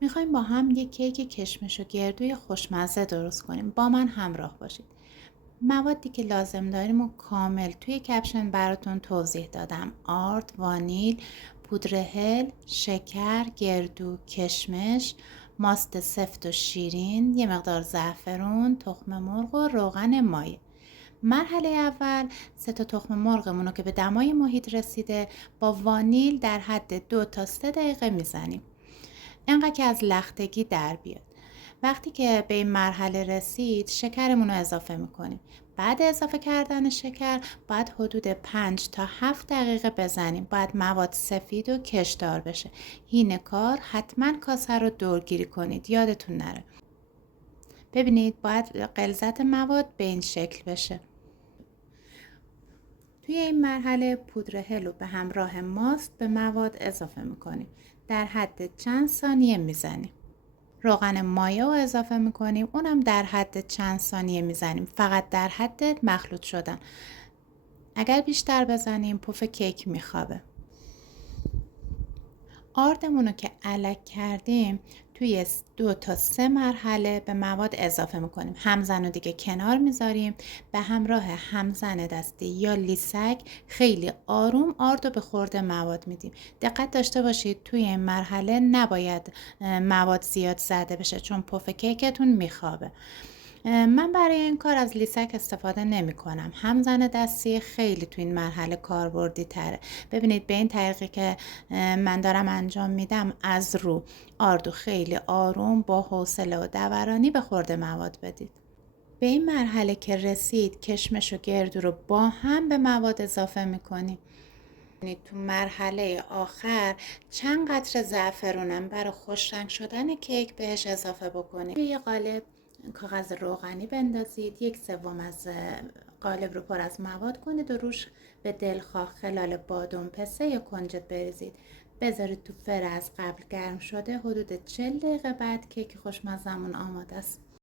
میخوایم با هم یک کیک کشمش و گردوی خوشمزه درست کنیم. با من همراه باشید. موادی که لازم داریم و کامل توی کپشن براتون توضیح دادم. آرد، وانیل، پودر هل، شکر، گردو، کشمش، ماست سفت و شیرین، یه مقدار زعفرون، تخم مرغ و روغن مایه. مرحله اول 3 تا تخم مرغمون رو که به دمای محیط رسیده با وانیل در حد 2 تا 3 دقیقه میزنیم. انقدر که از لختگی در بیاد. وقتی که به این مرحله رسید شکرمون رو اضافه میکنیم. بعد اضافه کردن شکر باید حدود 5 تا 7 دقیقه بزنیم. باید مواد سفید و کشدار بشه. هین کار حتما کاسه رو دورگیری کنید. یادتون نره. ببینید باید غلظت مواد به این شکل بشه. توی این مرحله پودر هلو به همراه ماست به مواد اضافه میکنیم. در حد چند ثانیه میزنیم. روغن مایه رو اضافه میکنیم. اونم در حد چند ثانیه میزنیم. فقط در حد مخلوط شدن. اگر بیشتر بزنیم پف کیک میخوابه. آردمون رو که الک کردیم توی 2 تا 3 مرحله به مواد اضافه میکنیم. همزن رو دیگه کنار میذاریم. به همراه همزن دستی یا لیسک خیلی آروم آرد رو به خورد مواد میدیم. دقت داشته باشید توی این مرحله نباید مواد زیاد زده بشه چون پف کیکتون میخوابه. من برای این کار از لیسک استفاده نمی کنم. همزن دستی خیلی تو این مرحله کاربردی تره. ببینید به این طریقی که من دارم انجام میدم از رو آردو خیلی آروم با حوصله و دورانی به خورده مواد بدید. به این مرحله که رسید کشمش و گردو رو با هم به مواد اضافه میکنیم. تو مرحله آخر چند قطره زعفرونم برای خوش رنگ شدن کیک بهش اضافه بکنید. توی یه قالب کاغذ روغنی بندازید. 1/3 از قالب رو پر از مواد کنید و روش به دلخواه خلال بادام پسته یا کنجد بریزید. بذارید تو فر از قبل گرم شده. حدود 40 دقیقه بعد کیک خوشمزمون آماده است.